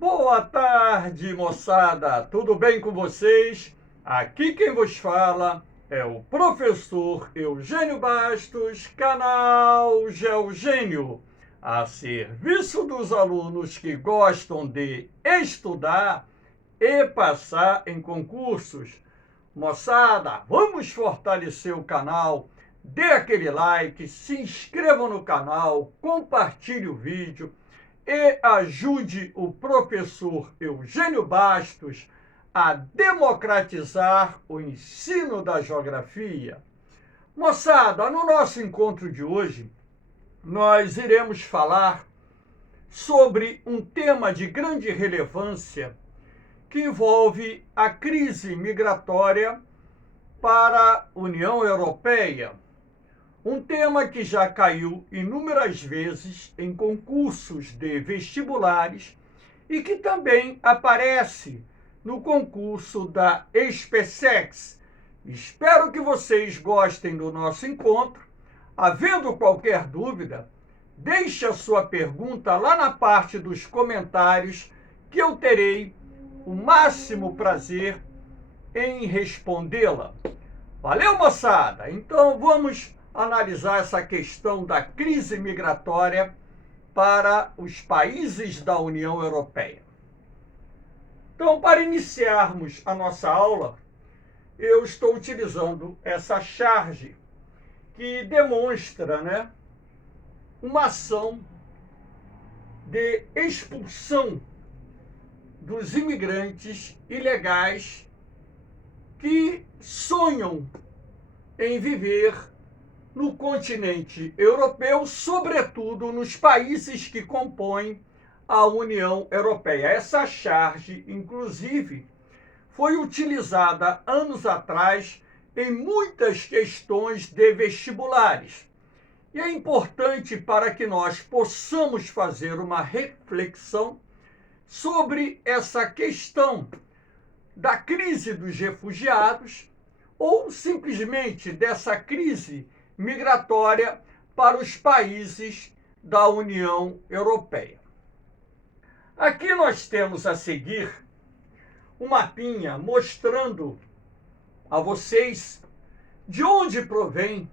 Boa tarde, moçada! Tudo bem com vocês? Aqui quem vos fala é o professor Eugênio Bastos, canal Geogênio, a serviço dos alunos que gostam de estudar e passar em concursos. Moçada, vamos fortalecer o canal, dê aquele like, se inscreva no canal, compartilhe o vídeo e ajude o professor Eugênio Bastos a democratizar o ensino da geografia. Moçada, no nosso encontro de hoje, nós iremos falar sobre um tema de grande relevância que envolve a crise migratória para a União Europeia. Um tema que já caiu inúmeras vezes em concursos de vestibulares e que também aparece no concurso da SpaceX. Espero que vocês gostem do nosso encontro. Havendo qualquer dúvida, deixe a sua pergunta lá na parte dos comentários que eu terei o máximo prazer em respondê-la. Valeu, moçada? Então vamos analisar essa questão da crise migratória para os países da União Europeia. Então, para iniciarmos a nossa aula, eu estou utilizando essa charge que demonstra, uma ação de expulsão dos imigrantes ilegais que sonham em viver no continente europeu, sobretudo nos países que compõem a União Europeia. Essa charge, inclusive, foi utilizada anos atrás em muitas questões de vestibulares. E é importante para que nós possamos fazer uma reflexão sobre essa questão da crise dos refugiados ou simplesmente dessa crise migratória para os países da União Europeia. Aqui nós temos a seguir um mapinha mostrando a vocês de onde provém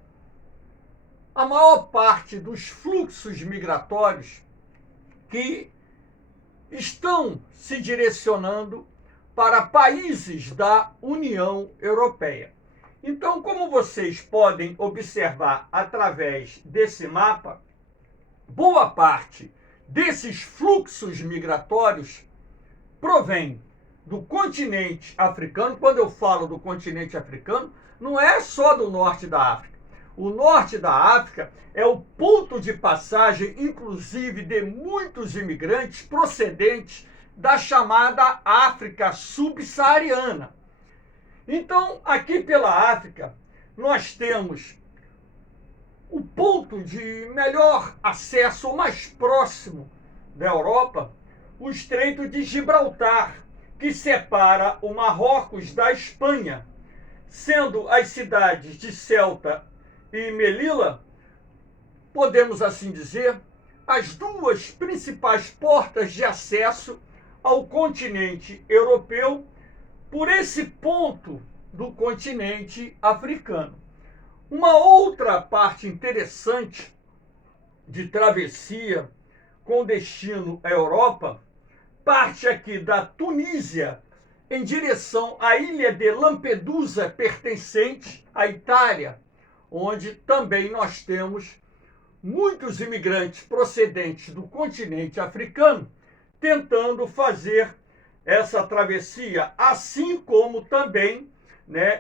a maior parte dos fluxos migratórios que estão se direcionando para países da União Europeia. Então, como vocês podem observar através desse mapa, boa parte desses fluxos migratórios provém do continente africano. Quando eu falo do continente africano, não é só do norte da África. O norte da África é o ponto de passagem, inclusive, de muitos imigrantes procedentes da chamada África subsaariana. Então, aqui pela África, nós temos o ponto de melhor acesso, o mais próximo da Europa, o Estreito de Gibraltar, que separa o Marrocos da Espanha, sendo as cidades de Ceuta e Melilla, podemos assim dizer, as duas principais portas de acesso ao continente europeu por esse ponto do continente africano. Uma outra parte interessante de travessia com destino à Europa parte aqui da Tunísia em direção à ilha de Lampedusa, pertencente à Itália, onde também nós temos muitos imigrantes procedentes do continente africano tentando fazer essa travessia, assim como também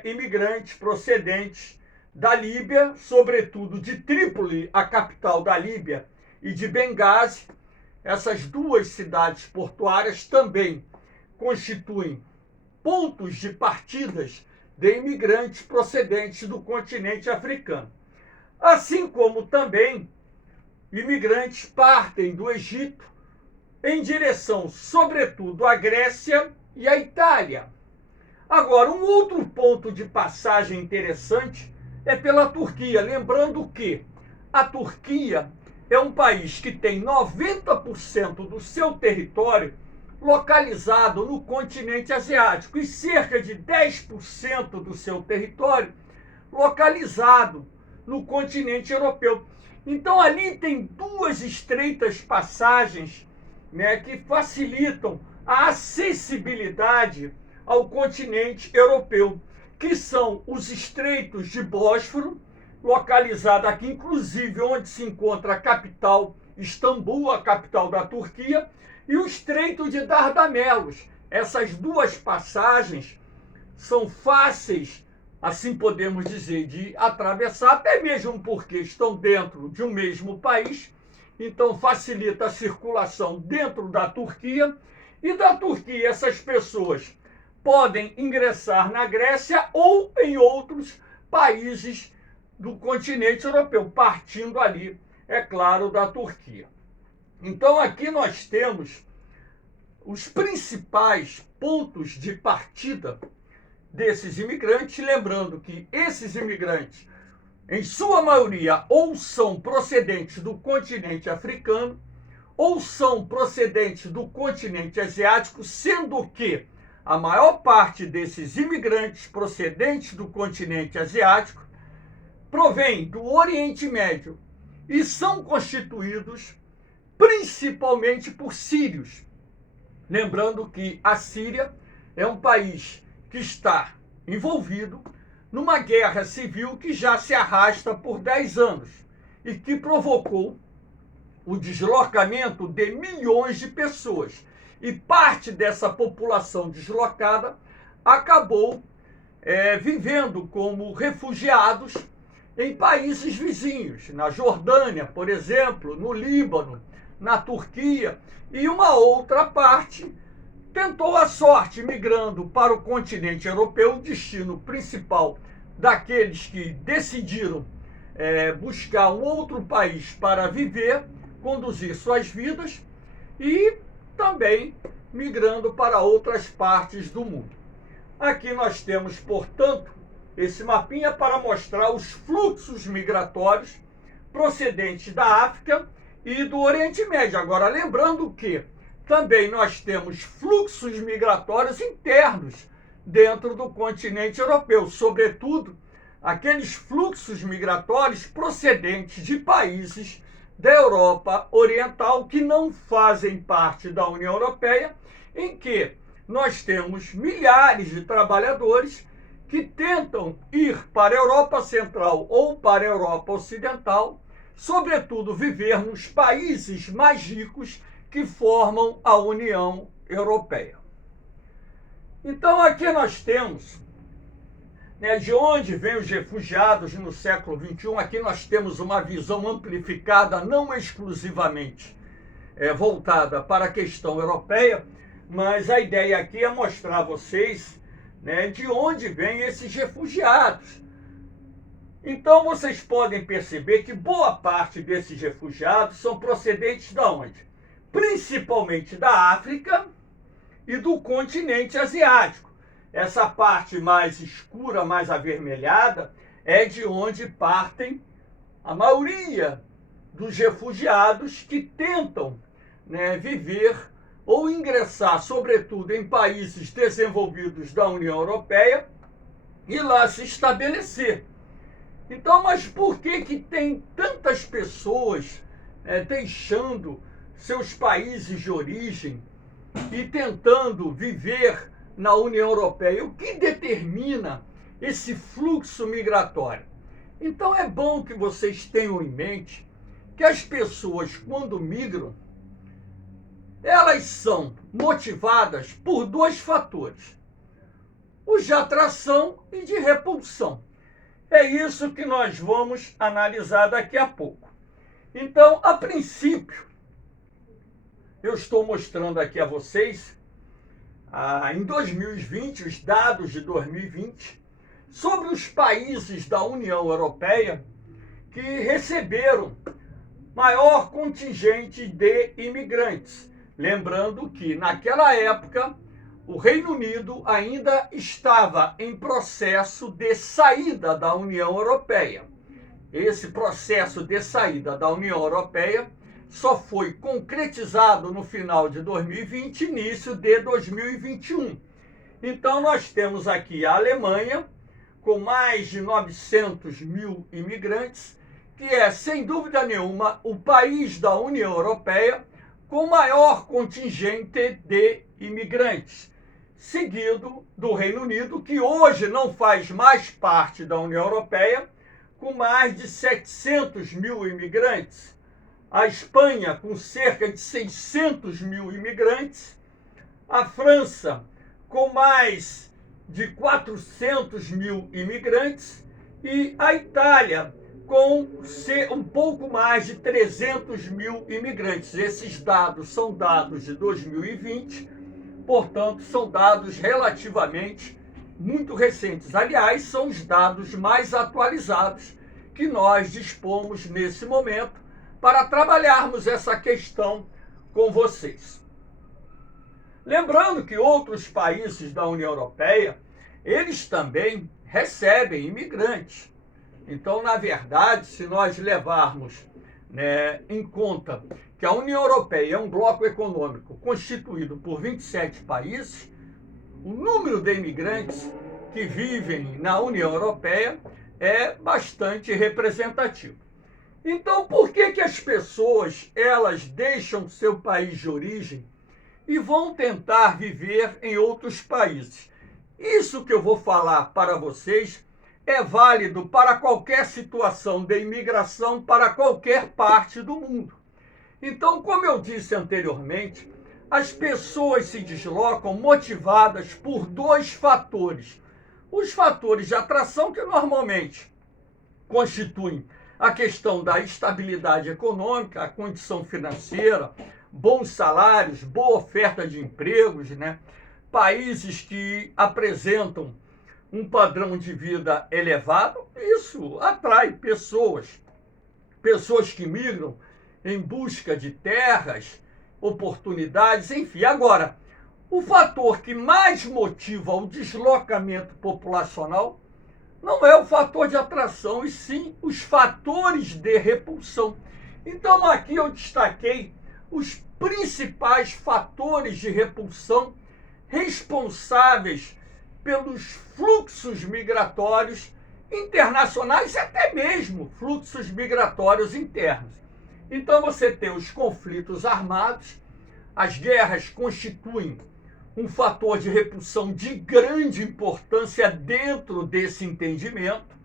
imigrantes procedentes da Líbia, sobretudo de Trípoli, a capital da Líbia, e de Benghazi. Essas duas cidades portuárias também constituem pontos de partidas de imigrantes procedentes do continente africano. Assim como também imigrantes partem do Egito em direção, sobretudo, à Grécia e à Itália. Agora, um outro ponto de passagem interessante é pela Turquia. Lembrando que a Turquia é um país que tem 90% do seu território localizado no continente asiático e cerca de 10% do seu território localizado no continente europeu. Então ali tem duas estreitas passagens, né, que facilitam a acessibilidade ao continente europeu, que são os estreitos de Bósforo, localizado aqui, inclusive, onde se encontra a capital, Istambul, a capital da Turquia, e o Estreito de Dardanelos. Essas duas passagens são fáceis, assim podemos dizer, de atravessar, até mesmo porque estão dentro de um mesmo país, então facilita a circulação dentro da Turquia, e da Turquia essas pessoas podem ingressar na Grécia ou em outros países do continente europeu, partindo ali, é claro, da Turquia. Então aqui nós temos os principais pontos de partida desses imigrantes, lembrando que esses imigrantes, em sua maioria, ou são procedentes do continente africano, ou são procedentes do continente asiático, sendo que a maior parte desses imigrantes procedentes do continente asiático provém do Oriente Médio e são constituídos principalmente por sírios. Lembrando que a Síria é um país que está envolvido numa guerra civil que já se arrasta por 10 anos e que provocou o deslocamento de milhões de pessoas. E parte dessa população deslocada acabou vivendo como refugiados em países vizinhos, na Jordânia, por exemplo, no Líbano, na Turquia, e uma outra parte tentou a sorte migrando para o continente europeu, o destino principal daqueles que decidiram buscar um outro país para viver, conduzir suas vidas, e também migrando para outras partes do mundo. Aqui nós temos, portanto, esse mapinha para mostrar os fluxos migratórios procedentes da África e do Oriente Médio. Agora, lembrando que também nós temos fluxos migratórios internos dentro do continente europeu, sobretudo aqueles fluxos migratórios procedentes de países da Europa Oriental que não fazem parte da União Europeia, em que nós temos milhares de trabalhadores que tentam ir para a Europa Central ou para a Europa Ocidental, sobretudo viver nos países mais ricos que formam a União Europeia. Então aqui nós temos, de onde vêm os refugiados no século XXI. Aqui nós temos uma visão amplificada, não exclusivamente voltada para a questão europeia, mas a ideia aqui é mostrar a vocês de onde vêm esses refugiados. Então vocês podem perceber que boa parte desses refugiados são procedentes de onde? Principalmente da África e do continente asiático. Essa parte mais escura, mais avermelhada, é de onde partem a maioria dos refugiados que tentam viver ou ingressar, sobretudo, em países desenvolvidos da União Europeia e lá se estabelecer. Então, mas por que tem tantas pessoas deixando seus países de origem e tentando viver na União Europeia? O que determina esse fluxo migratório? Então é bom que vocês tenham em mente que as pessoas, quando migram, elas são motivadas por dois fatores: os de atração e de repulsão. É isso que nós vamos analisar daqui a pouco. Então, a princípio, eu estou mostrando aqui a vocês, em 2020, os dados de 2020, sobre os países da União Europeia que receberam maior contingente de imigrantes. Lembrando que, naquela época, o Reino Unido ainda estava em processo de saída da União Europeia. Esse processo de saída da União Europeia só foi concretizado no final de 2020, início de 2021. Então, nós temos aqui a Alemanha, com mais de 900 mil imigrantes, que é, sem dúvida nenhuma, o país da União Europeia com maior contingente de imigrantes, seguido do Reino Unido, que hoje não faz mais parte da União Europeia, com mais de 700 mil imigrantes. A Espanha, com cerca de 600 mil imigrantes. A França, com mais de 400 mil imigrantes. E a Itália, com um pouco mais de 300 mil imigrantes. Esses dados são dados de 2020, portanto, são dados relativamente muito recentes. Aliás, são os dados mais atualizados que nós dispomos nesse momento para trabalharmos essa questão com vocês. Lembrando que outros países da União Europeia, eles também recebem imigrantes. Então, na verdade, se nós levarmos em conta que a União Europeia é um bloco econômico constituído por 27 países, o número de imigrantes que vivem na União Europeia é bastante representativo. Então, por que as pessoas elas deixam seu país de origem e vão tentar viver em outros países? Isso que eu vou falar para vocês é válido para qualquer situação de imigração para qualquer parte do mundo. Então, como eu disse anteriormente, as pessoas se deslocam motivadas por dois fatores. Os fatores de atração, que normalmente constituem a questão da estabilidade econômica, a condição financeira, bons salários, boa oferta de empregos, países que apresentam um padrão de vida elevado, isso atrai pessoas que migram em busca de terras, oportunidades, enfim. Agora, o fator que mais motiva o deslocamento populacional não é o fator de atração, e sim os fatores de repulsão. Então, aqui eu destaquei os principais fatores de repulsão responsáveis pelos fluxos migratórios internacionais e até mesmo fluxos migratórios internos. Então, você tem os conflitos armados, as guerras constituem um fator de repulsão de grande importância dentro desse entendimento.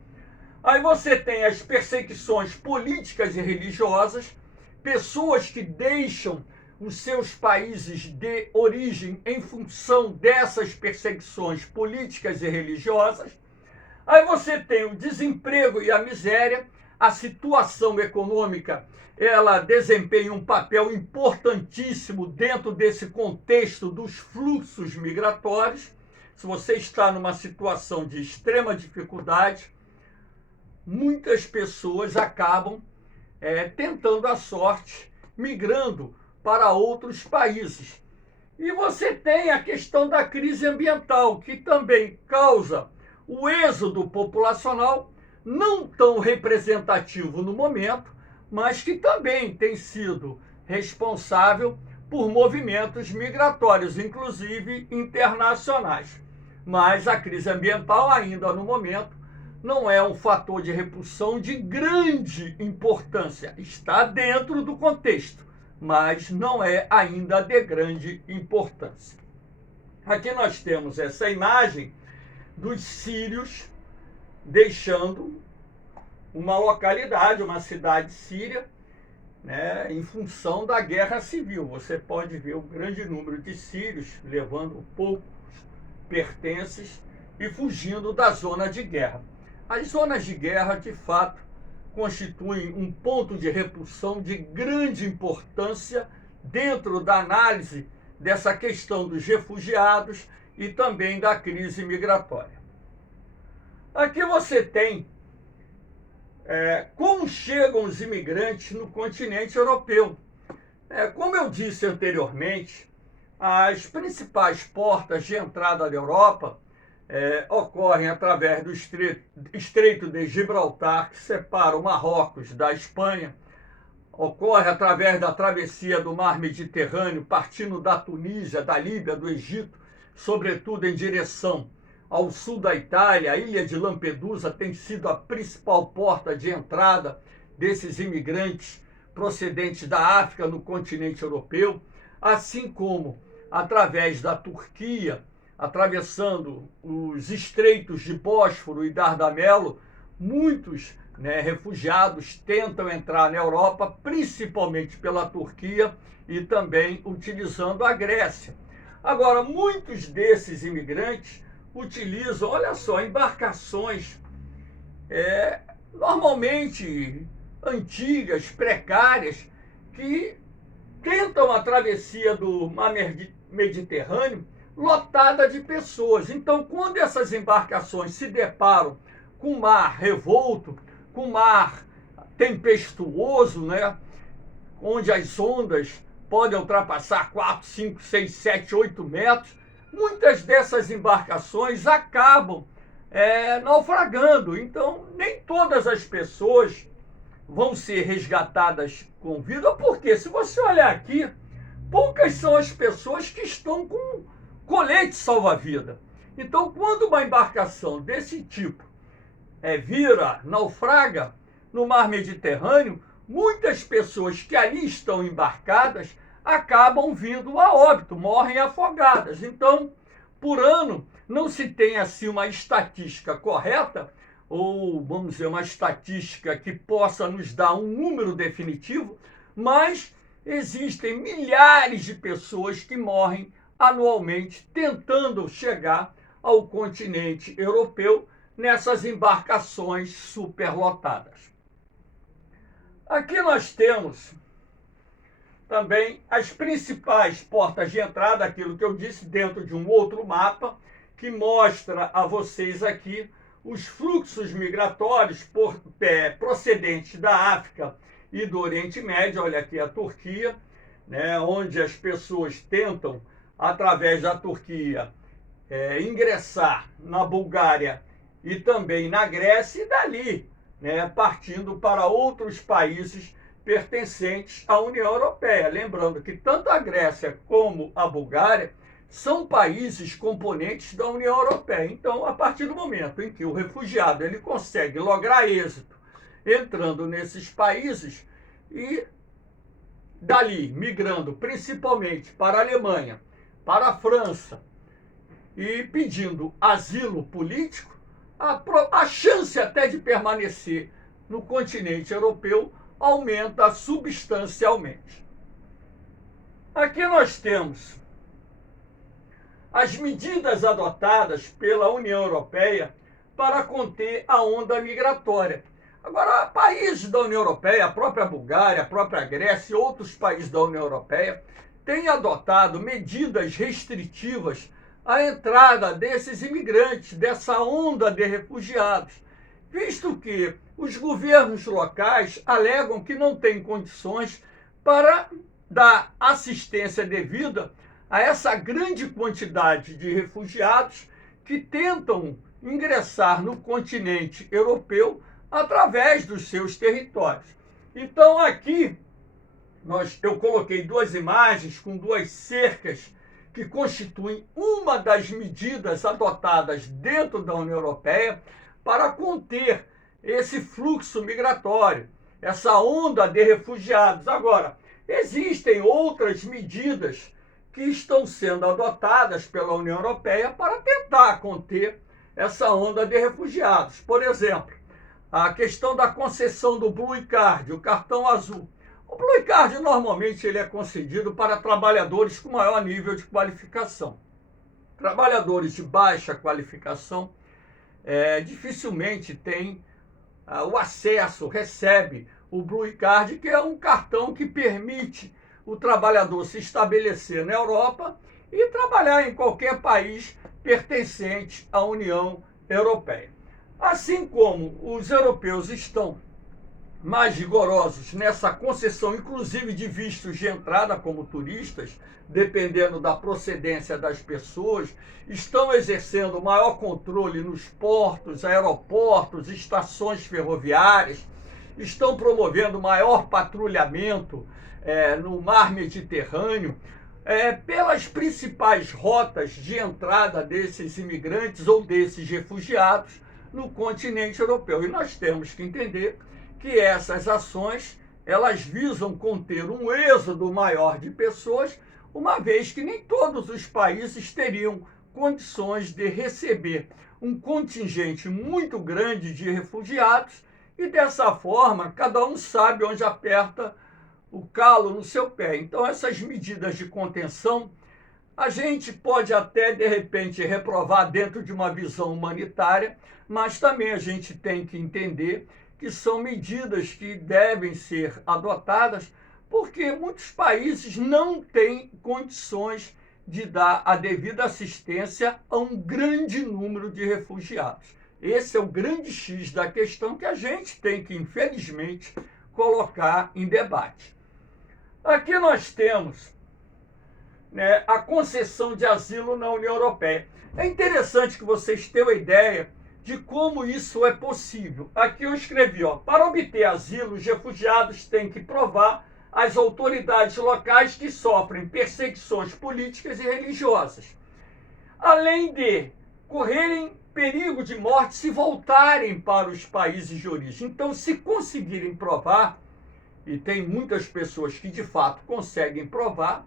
Aí você tem as perseguições políticas e religiosas, pessoas que deixam os seus países de origem em função dessas perseguições políticas e religiosas. Aí você tem o desemprego e a miséria, a situação econômica, ela desempenha um papel importantíssimo dentro desse contexto dos fluxos migratórios. Se você está numa situação de extrema dificuldade, muitas pessoas acabam tentando a sorte, migrando para outros países. E você tem a questão da crise ambiental, que também causa o êxodo populacional, não tão representativo no momento, mas que também tem sido responsável por movimentos migratórios, inclusive internacionais. Mas a crise ambiental, ainda no momento, não é um fator de repulsão de grande importância. Está dentro do contexto, mas não é ainda de grande importância. Aqui nós temos essa imagem dos sírios deixando uma localidade, uma cidade síria, em função da guerra civil. Você pode ver o grande número de sírios levando poucos pertences e fugindo da zona de guerra. As zonas de guerra, de fato, constituem um ponto de repulsão de grande importância dentro da análise dessa questão dos refugiados e também da crise migratória. Aqui você tem como chegam os imigrantes no continente europeu. Como eu disse anteriormente, as principais portas de entrada da Europa ocorrem através do Estreito de Gibraltar, que separa o Marrocos da Espanha, ocorre através da travessia do mar Mediterrâneo, partindo da Tunísia, da Líbia, do Egito, sobretudo em direção ao sul da Itália. A ilha de Lampedusa tem sido a principal porta de entrada desses imigrantes procedentes da África no continente europeu, assim como através da Turquia, atravessando os estreitos de Bósforo e Dardanelo, muitos refugiados tentam entrar na Europa, principalmente pela Turquia e também utilizando a Grécia. Agora, muitos desses imigrantes utilizam, olha só, embarcações normalmente antigas, precárias, que tentam a travessia do mar Mediterrâneo lotada de pessoas. Então, quando essas embarcações se deparam com mar revolto, com mar tempestuoso, onde as ondas podem ultrapassar 4, 5, 6, 7, 8 metros, muitas dessas embarcações acabam naufragando. Então, nem todas as pessoas vão ser resgatadas com vida, porque se você olhar aqui, poucas são as pessoas que estão com colete salva-vida. Então, quando uma embarcação desse tipo naufraga no mar Mediterrâneo, muitas pessoas que ali estão embarcadas acabam vindo a óbito, morrem afogadas. Então, por ano, não se tem assim uma estatística correta, ou vamos dizer, uma estatística que possa nos dar um número definitivo, mas existem milhares de pessoas que morrem anualmente tentando chegar ao continente europeu nessas embarcações superlotadas. Aqui nós temos também as principais portas de entrada, aquilo que eu disse, dentro de um outro mapa, que mostra a vocês aqui os fluxos migratórios procedentes da África e do Oriente Médio. Olha aqui a Turquia, onde as pessoas tentam, através da Turquia, ingressar na Bulgária e também na Grécia, e dali, partindo para outros países pertencentes à União Europeia. Lembrando que tanto a Grécia como a Bulgária são países componentes da União Europeia. Então, a partir do momento em que o refugiado ele consegue lograr êxito entrando nesses países e dali migrando principalmente para a Alemanha, para a França e pedindo asilo político, a chance até de permanecer no continente europeu aumenta substancialmente. Aqui nós temos as medidas adotadas pela União Europeia para conter a onda migratória. Agora, países da União Europeia, a própria Bulgária, a própria Grécia e outros países da União Europeia têm adotado medidas restritivas à entrada desses imigrantes, dessa onda de refugiados, visto que os governos locais alegam que não têm condições para dar assistência devida a essa grande quantidade de refugiados que tentam ingressar no continente europeu através dos seus territórios. Então aqui eu coloquei duas imagens com duas cercas que constituem uma das medidas adotadas dentro da União Europeia para conter esse fluxo migratório, essa onda de refugiados. Agora, existem outras medidas que estão sendo adotadas pela União Europeia para tentar conter essa onda de refugiados. Por exemplo, a questão da concessão do Blue Card, o cartão azul. O Blue Card normalmente ele é concedido para trabalhadores com maior nível de qualificação. Trabalhadores de baixa qualificação dificilmente têm o acesso, recebe o Blue Card, que é um cartão que permite o trabalhador se estabelecer na Europa e trabalhar em qualquer país pertencente à União Europeia. Assim como os europeus estão mais rigorosos nessa concessão, inclusive de vistos de entrada como turistas, dependendo da procedência das pessoas, estão exercendo maior controle nos portos, aeroportos, estações ferroviárias, estão promovendo maior patrulhamento no mar Mediterrâneo, pelas principais rotas de entrada desses imigrantes ou desses refugiados no continente europeu. E nós temos que entender que essas ações, elas visam conter um êxodo maior de pessoas, uma vez que nem todos os países teriam condições de receber um contingente muito grande de refugiados, e dessa forma cada um sabe onde aperta o calo no seu pé. Então essas medidas de contenção a gente pode até de repente reprovar dentro de uma visão humanitária, mas também a gente tem que entender que são medidas que devem ser adotadas porque muitos países não têm condições de dar a devida assistência a um grande número de refugiados. Esse é o grande X da questão que a gente tem que, infelizmente, colocar em debate. Aqui nós temos a concessão de asilo na União Europeia. É interessante que vocês tenham a ideia de como isso é possível. Aqui eu escrevi, para obter asilo, os refugiados têm que provar às autoridades locais que sofrem perseguições políticas e religiosas, além de correrem perigo de morte se voltarem para os países de origem. Então, se conseguirem provar, e tem muitas pessoas que de fato conseguem provar,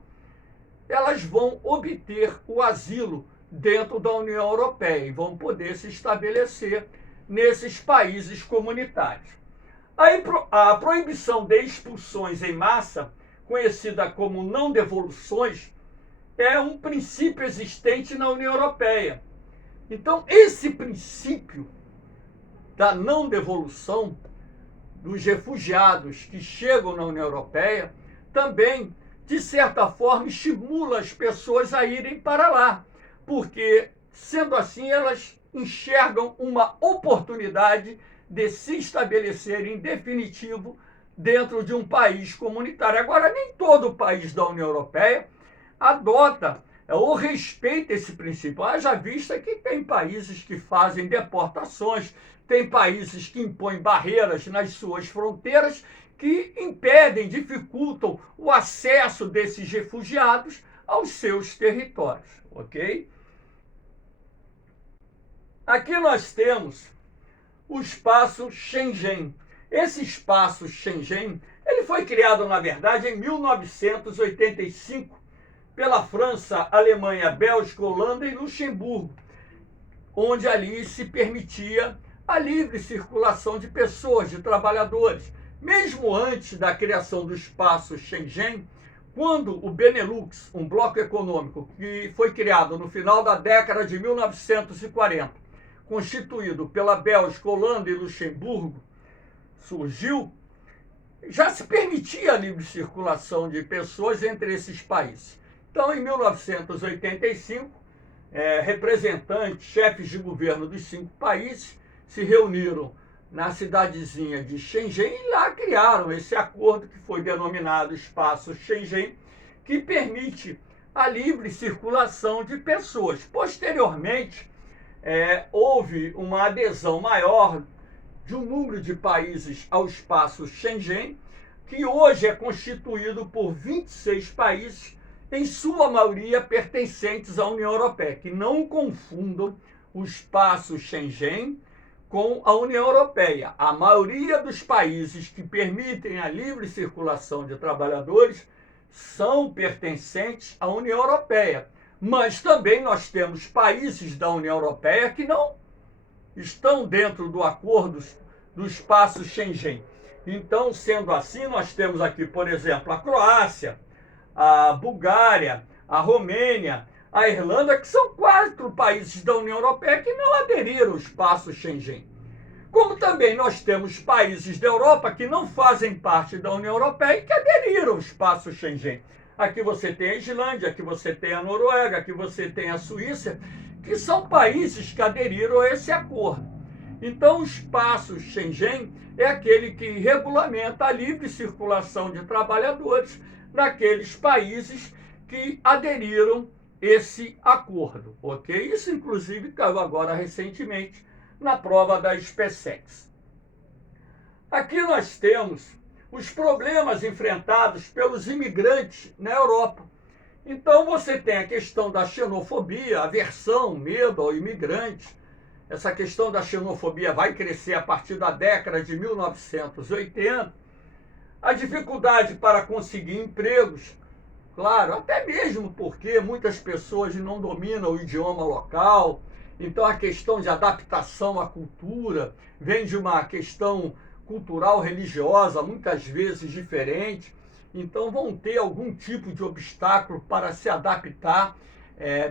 elas vão obter o asilo dentro da União Europeia e vão poder se estabelecer nesses países comunitários. A proibição de expulsões em massa, conhecida como não devoluções, é um princípio existente na União Europeia. Então, esse princípio da não devolução dos refugiados que chegam na União Europeia também, de certa forma, estimula as pessoas a irem para lá, porque, sendo assim, elas enxergam uma oportunidade de se estabelecer em definitivo dentro de um país comunitário. Agora, nem todo país da União Europeia adota ou respeita esse princípio. Haja vista que tem países que fazem deportações, tem países que impõem barreiras nas suas fronteiras que impedem, dificultam o acesso desses refugiados aos seus territórios, ok? Aqui nós temos o espaço Schengen. Esse espaço Schengen, ele foi criado, na verdade, em 1985 pela França, Alemanha, Bélgica, Holanda e Luxemburgo, onde ali se permitia a livre circulação de pessoas, de trabalhadores. Mesmo antes da criação do espaço Schengen, quando o Benelux, um bloco econômico que foi criado no final da década de 1940, constituído pela Bélgica, Holanda e Luxemburgo, surgiu, já se permitia a livre circulação de pessoas entre esses países. Então, em 1985, representantes, chefes de governo dos 5 países se reuniram na cidadezinha de Schengen e lá criaram esse acordo que foi denominado Espaço Schengen, que permite a livre circulação de pessoas. Posteriormente, houve uma adesão maior de um número de países ao espaço Schengen, que hoje é constituído por 26 países, em sua maioria pertencentes à União Europeia. Que não confundam o espaço Schengen com a União Europeia. A maioria dos países que permitem a livre circulação de trabalhadores são pertencentes à União Europeia. Mas também nós temos países da União Europeia que não estão dentro do acordo do espaço Schengen. Então, sendo assim, nós temos aqui, por exemplo, a Croácia, a Bulgária, a Romênia, a Irlanda, que são 4 países da União Europeia que não aderiram ao espaço Schengen. Como também nós temos países da Europa que não fazem parte da União Europeia e que aderiram ao espaço Schengen. Aqui você tem a Islândia, aqui você tem a Noruega, aqui você tem a Suíça, que são países que aderiram a esse acordo. Então, o espaço Schengen é aquele que regulamenta a livre circulação de trabalhadores naqueles países que aderiram esse acordo, ok? Isso, inclusive, caiu agora recentemente na prova da SpaceX. Aqui nós temos os problemas enfrentados pelos imigrantes na Europa. Então você tem a questão da xenofobia, aversão, medo ao imigrante. Essa questão da xenofobia vai crescer a partir da década de 1980. A dificuldade para conseguir empregos, claro, até mesmo porque muitas pessoas não dominam o idioma local. Então a questão de adaptação à cultura vem de uma questão cultural, religiosa, muitas vezes diferente. Então vão ter algum tipo de obstáculo para se adaptar,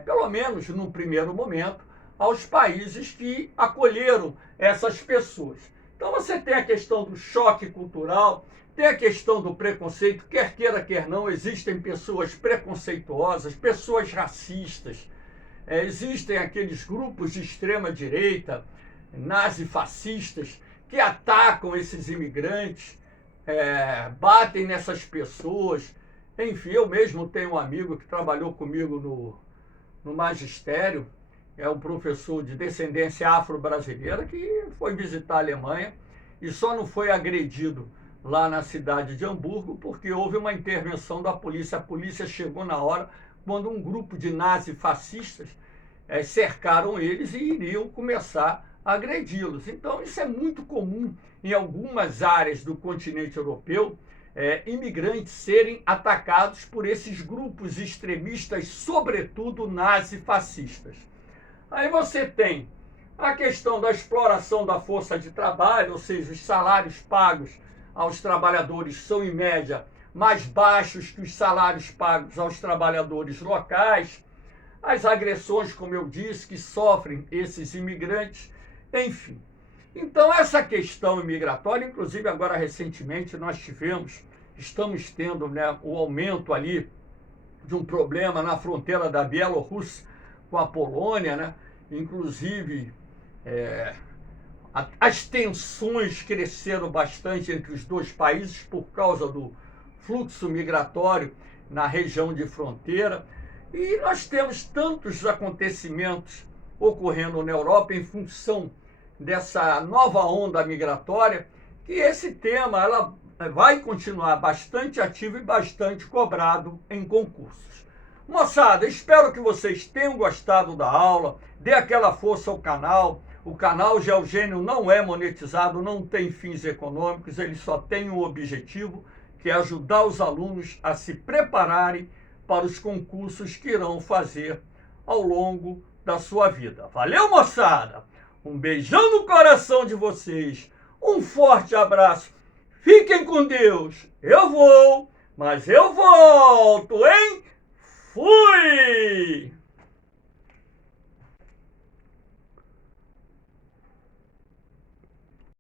pelo menos num primeiro momento, aos países que acolheram essas pessoas. Então você tem a questão do choque cultural, tem a questão do preconceito, quer queira, quer não, existem pessoas preconceituosas, pessoas racistas, existem aqueles grupos de extrema-direita, nazifascistas, que atacam esses imigrantes, batem nessas pessoas. Enfim, eu mesmo tenho um amigo que trabalhou comigo no magistério, é um professor de descendência afro-brasileira que foi visitar a Alemanha e só não foi agredido lá na cidade de Hamburgo porque houve uma intervenção da polícia. A polícia chegou na hora quando um grupo de nazifascistas cercaram eles e iriam começar a agredi-los. Então isso é muito comum em algumas áreas do continente europeu, imigrantes serem atacados por esses grupos extremistas, sobretudo nazifascistas. Aí você tem a questão da exploração da força de trabalho, ou seja, os salários pagos aos trabalhadores são, em média, mais baixos que os salários pagos aos trabalhadores locais, as agressões, como eu disse, que sofrem esses imigrantes, enfim. Então, essa questão imigratória, inclusive agora recentemente nós estamos tendo, né, o aumento ali de um problema na fronteira da Bielorrússia com a Polônia, né? Inclusive, as tensões cresceram bastante entre os dois países por causa do fluxo migratório na região de fronteira. E nós temos tantos acontecimentos ocorrendo na Europa em função dessa nova onda migratória, que esse tema ela vai continuar bastante ativo e bastante cobrado em concursos. Moçada, espero que vocês tenham gostado da aula, dê aquela força ao canal. O canal GeoGênio não é monetizado, não tem fins econômicos, ele só tem um objetivo, que é ajudar os alunos a se prepararem para os concursos que irão fazer ao longo da sua vida. Valeu, moçada! Um beijão no coração de vocês, um forte abraço, fiquem com Deus, eu vou, mas eu volto, hein? Fui!